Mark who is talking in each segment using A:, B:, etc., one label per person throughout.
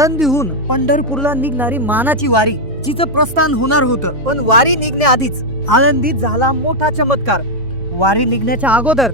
A: आळंदीहून पंढरपूरला निघणारी मानाची वारी जिचं प्रस्थान होणार होतं पण वारी निघण्याआधीच आळंदीत झाला मोठा चमत्कार. वारी निघण्याच्या अगोदर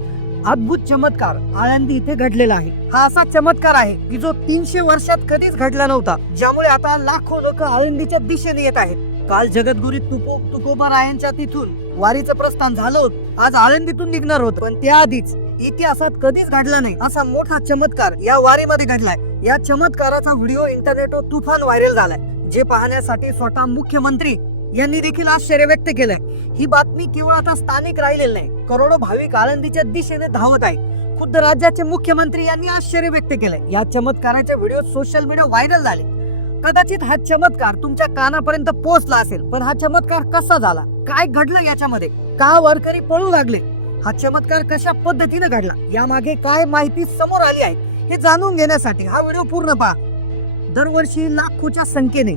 A: अद्भुत चमत्कार आळंदी इथे घडलेला आहे. हा असा चमत्कार आहे की जो तीनशे वर्षात कधीच घडला नव्हता ज्यामुळे आता लाखो लोक आळंदीच्या दिशेने येत आहेत. काल जगद्गुरी तुको तुकोबा रायांच्या तिथून वारीचं प्रस्थान झालं होत. आज आळंदीतून निघणार होत. पण त्याआधीच इतिहासात कधीच घडला नाही. असा मोठा चमत्कार या वारीमध्ये घडलाय. या चमत्काराचा व्हिडिओ इंटरनेटवर तुफान व्हायरल झालाय जे पाहण्यासाठी स्वतः मुख्यमंत्री यांनी देखील आश्चर्य व्यक्त केलंय. ही बातमी केवळ आता स्थानिक राहिलेली नाही करोडो भाविक आळंदीच्या दिशेने धावत आहे खुद्द राज्याचे मुख्यमंत्री यांनी आश्चर्य व्यक्त केलंय. या चमत्काराचे व्हिडिओ सोशल मीडिया व्हायरल झाले. कदाचित हा चमत्कार तुमच्या कानापर्यंत पोहोचला असेल पण हा चमत्कार कसा झाला? काय घडलं याच्यामध्ये? का वारकरी पळू लागले? हा चमत्कार कशा पद्धतीने घडला? यामागे काय माहिती समोर आली आहे? हे जाणून घेण्यासाठी हा व्हिडिओ पूर्ण पहा. दरवर्षी लाखोच्या संख्येने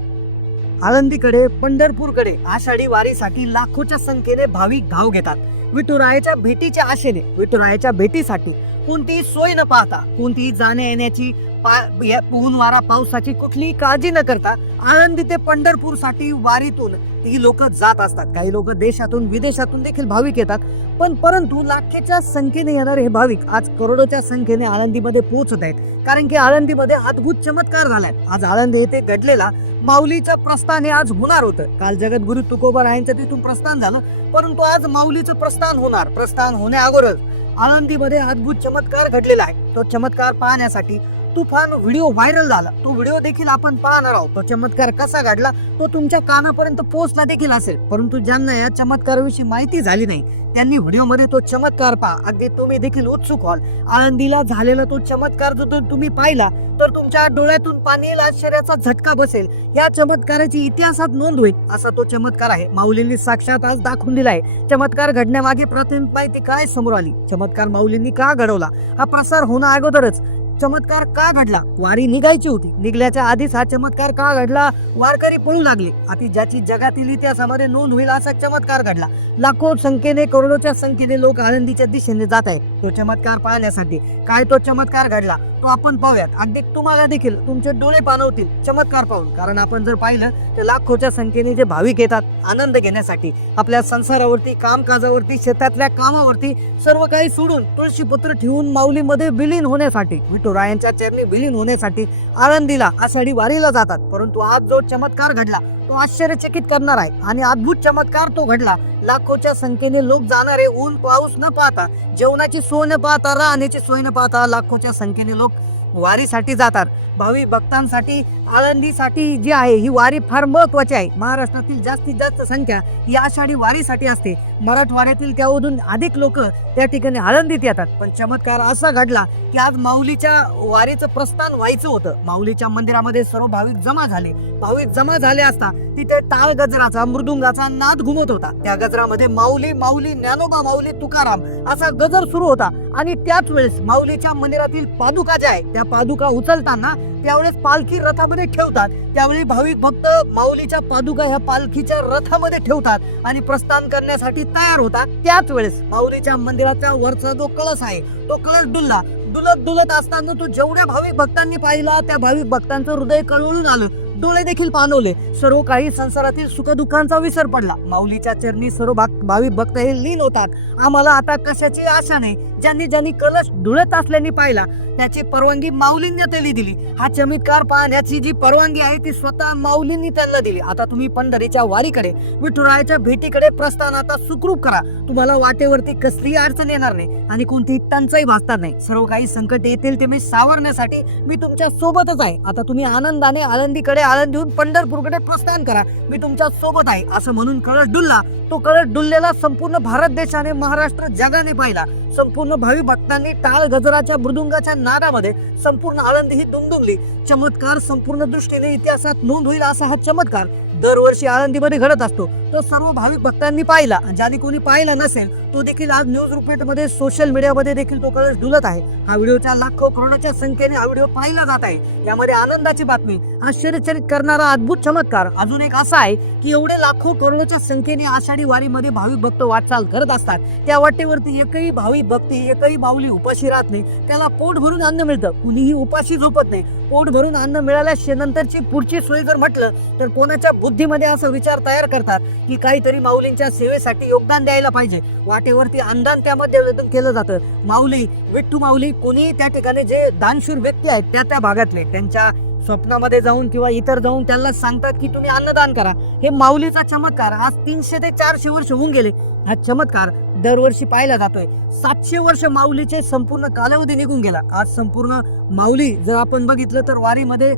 A: आळंदीकडे पंढरपूरकडे आषाढी वारीसाठी लाखोच्या संख्येने भाविक धाव घेतात. विठुरायाच्या भेटीच्या आशेने विठुरायाच्या भेटीसाठी कोणतीही सोय न पाहता कोणतीही जाण्या येण्याची पा- ऊन वारा पावसाची कुठलीही काळजी न करता आळंदी ते पंढरपूरसाठी वारीतून ती लोक जात असतात. काही लोक देशातून विदेशातून देखील भाविक येतात. पण परंतु लाखेच्या संख्येने येणारे हे भाविक आज करोडोच्या संख्येने आळंदीमध्ये पोहोचत आहेत. कारण की आळंदीमध्ये अद्भुत चमत्कार झालाय. आज आळंदी येथे घडलेला माऊलीचं प्रस्थान हे आज होणार होतं. काल जगद्गुरु तुकोबा रायांचं तिथून प्रस्थान झालं. परंतु आज माऊलीचं प्रस्थान होणार. प्रस्थान होण्याअगोदर आळंदीमध्ये अद्भुत चमत्कार घडलेला आहे. तो चमत्कार पाहण्यासाठी तुफान व्हिडिओ व्हायरल झाला. तो व्हिडिओ देखील आपण पाहणार आहोत. तो चमत्कार कसा घडला? तो तुमच्या कानापर्यंत पोहोचला देखील असेल. परंतु ज्यांना या चमत्काराविषयी माहिती झाली नाही त्यांनी व्हिडिओमध्ये तो चमत्कार पहा. अगदी तुम्ही देखील उत्सुक व्हाल. आळंदीला झालेला तो चमत्कार जो तो तुम्ही पाहिला तर तुमच्या डोळ्यातून पाणी येईल, आश्चर्याचा झटका बसेल. या चमत्काराची इतिहासात नोंद होईल असा तो चमत्कार आहे. माऊलींनी साक्षात आज दाखवून दिला आहे. चमत्कार घडण्यामागे प्राथमिक माहिती काय समोर आली? चमत्कार माऊलींनी का घडवला? हा प्रसार होणं अगोदरच. चमत्कार का घडला? वारी निघायची होती. निघल्याच्या आधीच हा चमत्कार का घडला? वारकरी पळू लागले. आता ज्याची जगातील इतिहासामध्ये नोंद होईल असा चमत्कार घडला. लाखो संख्येने करोडोच्या संख्येने लोक आनंदीच्या दिशेने जात आहेत. तो चमत्कार पाहण्यासाठी काय तो चमत्कार घडला? तो आपण पाहूयात. अगदी तुम्हाला देखील तुमचे डोळे पाणवतील चमत्कार पाहून. कारण आपण जर पाहिलं तर लाखोच्या संख्येने जे भाविक येतात आनंद घेण्यासाठी आपल्या संसारावरती कामकाजावरती शेतातल्या कामावरती सर्व काही सोडून तुळशीपत्र ठेवून माऊलीमध्ये विलीन होण्यासाठी विठुरायांच्या चरणी विलीन होण्यासाठी आळंदीला आषाढी वारीला जातात. परंतु आज जो चमत्कार घडला तो आश्चर्यचकित करणार आहे. आणि अद्भुत चमत्कार तो घडला लाखोच्या संख्येने लोक जाणारे ऊन पाऊस न पाहता जेवणाची सोय न पाहता राहण्याची सोय न पाहता लाखोच्या संख्येने लोक वारीसाठी जातात. भावी भक्तांसाठी आळंदीसाठी जी आहे ही वारी फार महत्वाची आहे. महाराष्ट्रातील जास्तीत जास्त संख्या ही आषाढी वारीसाठी असते. मराठवाड्यातील त्यामधून अधिक लोक त्या ठिकाणी आळंदीत येतात. पण चमत्कार असा घडला की आज माऊलीच्या वारीचं प्रस्थान व्हायचं होतं. माऊलीच्या मंदिरामध्ये सर्व भाविक जमा झाले. भाविक जमा झाले असता तिथे टाळ गजराचा मृदुंगाचा नाद घुमत होता. त्या गजरामध्ये माऊली माऊली ज्ञानोबा माऊली तुकाराम असा गजर सुरू होता. आणि त्याच वेळेस माऊलीच्या मंदिरातील पादुका ज्या आहे त्या पादुका उचलताना त्यावेळेस पालखी रथामध्ये ठेवतात. त्यावेळी भाविक भक्त माऊलीच्या पादुका ह्या पालखीच्या रथामध्ये ठेवतात आणि प्रस्थान करण्यासाठी तयार होतात. त्याच वेळेस माऊलीच्या मंदिराच्या वरचा जो कळस आहे तो कळस डुलला. डुलत डुलत असताना तो जेवढ्या भाविक भक्तांनी पाहिला त्या भाविक भक्तांचं हृदय कळवळून आलं. डोळे देखील पाणवले सर्व काही संसारातील सुखदुःखांचा विसर पडला. माऊलीच्या चरणी सर्व भाग- भावी भक्त हे लीन होतात. आम्हाला आता कशाची आशा नाही. ज्यांनी ज्यांनी कलश धुळत असल्याने पाहिला त्याची परवानगी माऊलींनी त्यांनी दिली. हा चमत्कार पाहण्याची जी परवानगी आहे ती स्वतः माऊलींनी त्यांना दिली. आता तुम्ही पंढरीच्या वारीकडे विठुरायाच्या भेटीकडे प्रस्थान आता सुखरूप करा. तुम्हाला वाटेवरती कसलीही अडचण येणार नाही आणि कोणतीही टंचाई भासणार नाही. सर्व काही संकट येतील ते मी सावरण्यासाठी मी तुमच्या सोबतच आहे. आता तुम्ही आनंदाने आळंदीकडे आळंदीहून पंढरपूरकडे प्रस्थान करा. मी तुमच्यासोबत आहे असं म्हणून कळस डुलला तो कळत डुललेला संपूर्ण भारत देशाने महाराष्ट्र जगाने पाहिला. संपूर्ण भावी भक्तांनी टाळ गजराच्या मृदुंगाच्या नादामध्ये संपूर्ण आळंदी ही दुमदुमली. चमत्कार संपूर्ण दृष्टीने इतिहासात नोंद होईल असा हा चमत्कार दरवर्षी आळंदीमध्ये घडत असतो. तो सर्व भाविक भक्तांनी पाहिला. ज्याने कोणी पाहिला नसेल तो देखील आज न्यूज रुपेटमध्ये सोशल मीडियामध्ये देखील तो कळस डुलत आहे. हा व्हिडिओच्या लाखो करोडाच्या संख्येने हा व्हिडिओ पाहिला जात आहे. यामध्ये आनंदाची बातमी आश्चर्यचरित करणारा अद्भुत चमत्कार. अजून एक असा आहे की एवढे लाखो करोडाच्या संख्येने आषाढी वारीमध्ये भाविक भक्त वाटचाल करत असतात. त्या वाटेवरती एकही भाविक भक्ती एकही बाऊली उपाशी राहत नाही. त्याला पोट भरून अन्न मिळतं. कुणीही उपाशी झोपत नाही. पोट भरून अन्न मिळाल्या नंतरची पुढची सोय जर म्हटलं तर कोणाच्या बुद्धीमध्ये असा विचार तयार करतात की काहीतरी माऊलींच्या सेवेसाठी योगदान द्यायला पाहिजे. वाटेवरती अनुदान त्यामध्ये केलं जातं. माऊली विठ्ठू माऊली कोणी त्या ठिकाणी जे दानशूर व्यक्ती आहेत त्या त्या भागातले. त्यांच्या स्वप्नामध्ये जाऊन किंवा इतर जाऊन त्यांना सांगतात की तुम्ही अन्नदान करा. हे माऊलीचा चमत्कार आज तीनशे ते चारशे वर्ष होऊन गेले. हा चमत्कार दरवर्षी पाहिला जातोय. सातशे वर्ष माऊलीचे संपूर्ण कालावधी निघून गेला. आज संपूर्ण माऊली जर आपण बघितलं तर वारीमध्ये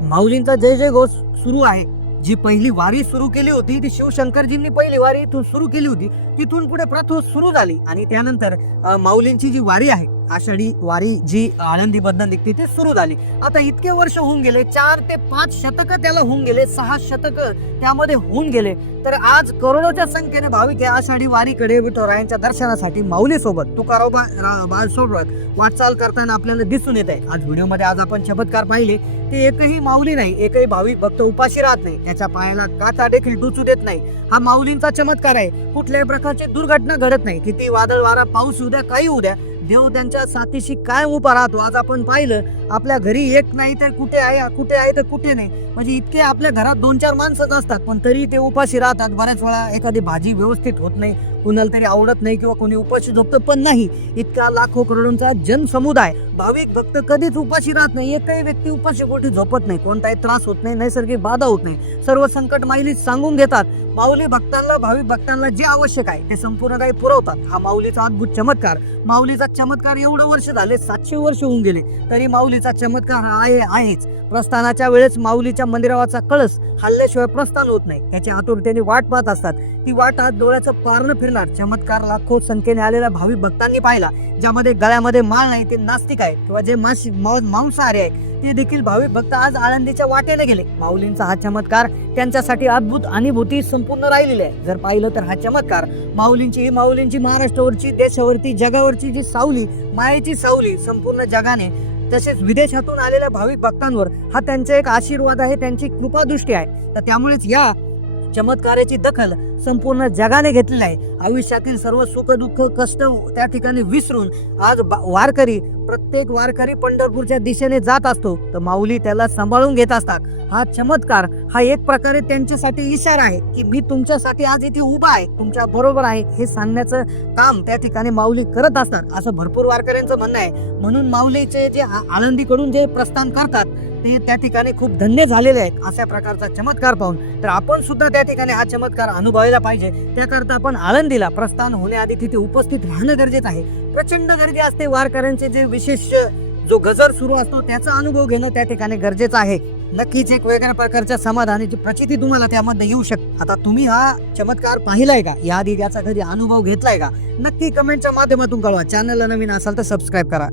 A: माऊलींचा जय जय घोष सुरू आहे. जी पहिली वारी सुरू केली होती ती शिवशंकरजींनी पहिली वारी इथून सुरू केली होती. तिथून पुढे प्रथम सुरू झाली आणि त्यानंतर माऊलींची जी वारी आहे आषाढी वारी जी आळंदीमधनं निघते ती सुरू झाली. आता इतके वर्ष होऊन गेले चार ते पाच शतक त्याला होऊन गेले सहा शतक त्यामध्ये होऊन गेले. तर आज करोडोच्या संख्येने भाविक या आषाढी वारीकडे विठोरायांच्या दर्शनासाठी माऊलीसोबत तुकारोबा तुकाराव बाळ सोबत वाटचाल करताना आपल्याला दिसून येत आहे आज व्हिडिओमध्ये आज आपण चमत्कार पाहिले ते एकही माऊली नाही एकही भाविक भक्त उपाशी राहत नाही. त्याच्या पायाला काचा देखील टुचू देत नाही. हा माऊलींचा चमत्कार आहे. कुठल्याही प्रकारची दुर्घटना घडत नाही. किती वादळ वारा पाऊस उद्या काही उद्या देव त्यांच्या साथीशी काय उभा राहतो? आज आपण पाहिलं आपल्या घरी एक नाही तर कुठे आहे कुठे आहे तर कुठे नाही. म्हणजे इतके आपल्या घरात दोन चार माणसंच असतात पण तरी ते उपाशी राहतात. बऱ्याच वेळा एखादी भाजी व्यवस्थित होत नाही कुणाला तरी आवडत नाही किंवा कोणी उपाशी झोपतं पण नाही. इतका लाखो करोडोंचा जनसमुदाय भाविक भक्त कधीच उपाशी राहत नाही. एकही व्यक्ती उपाशी कोठे झोपत नाही. कोणताही त्रास होत नाही नैसर्गिक बाधा होत नाही. सर्व संकट माहिलीच सांगून घेतात. माऊली भक्तांना भाविक भक्तांना जे आवश्यक आहे ते संपूर्ण काही पुरवतात. हा माऊलीचा अद्भुत चमत्कार. माऊलीचा चमत्कार एवढं वर्ष झाले सातशे वर्ष होऊन गेले तरी माऊलीचा चमत्कार हा आहे आहेच. प्रस्थानाच्या वेळेस माऊलीच्या मंदिराचा कळस हल्ल्याशिवाय प्रस्थान होत नाही. त्याच्या आतुरतेने वाट पाहत असतात. ती वाट आज डोळ्याचं पारणं फिरणार. चमत्कार लाखो संख्येने आलेल्या भाविक भक्तांनी पाहिला ज्यामध्ये गळ्यामध्ये माळ नाही ते नास्तिक आहे किंवा जे मासी मांसाहारी आहे ते देखील भाविक भक्त आज आळंदीच्या वाटेने गेले. माऊलींचा हा चमत्कार त्यांच्यासाठी अद्भुत अनुभूती संपूर्ण राहिलेली आहे. जर पाहिलं तर हा चमत्कार माऊलींची ही माऊलींची महाराष्ट्रावरची देशावरती जगावरची जी सावली मायेची सावली संपूर्ण जगाने तसेच विदेशातून आलेल्या भाविक भक्तांवर हा त्यांचा एक आशीर्वाद आहे त्यांची कृपादृष्टी आहे. तर त्यामुळेच या चमत्काराची दखल संपूर्ण जगाने घेतलेली आहे. आयुष्यातील सर्व सुख दुःख कष्ट त्या ठिकाणी विसरून आज बा- वारकरी प्रत्येक वारकरी पंढरपूरच्या दिशेने जात असतो तर माऊली त्याला सांभाळून घेत असतात. हा चमत्कार हा एक प्रकारे त्यांच्यासाठी इशारा आहे की मी तुमच्यासाठी आज इथे उभा आहे तुमच्या बरोबर आहे हे सांगण्याचं काम त्या ठिकाणी माऊली करत असतात. असं भरपूर वारकऱ्यांचं म्हणणं आहे. म्हणून माऊलीचे जे आळंदीकडून जे प्रस्थान करतात ते त्या ठिकाणी खूप धन्य झालेले आहेत अशा प्रकारचा चमत्कार पाहून. तर आपण सुद्धा त्या ठिकाणी हा चमत्कार अनुभवायला पाहिजे. त्याकरता आपण आळंदीला प्रस्थान होण्याआधी तिथे उपस्थित राहणं गरजेचं आहे. प्रचंड गर्दी असते. वारकऱ्यांचे जे विशेष जो गजर सुरू असतो त्याचा अनुभव घेणं त्या ठिकाणी गरजेचं आहे. नक्कीच एक वेगळ्या प्रकारच्या समाधानाची प्रचिती तुम्हाला त्यामध्ये येऊ शकते आता तुम्ही हा चमत्कार पाहिलाय का? याआधी त्याचा कधी अनुभव घेतलाय का? नक्की कमेंटच्या माध्यमातून कळवा. चॅनलला नवीन असाल तर सबस्क्राईब करा.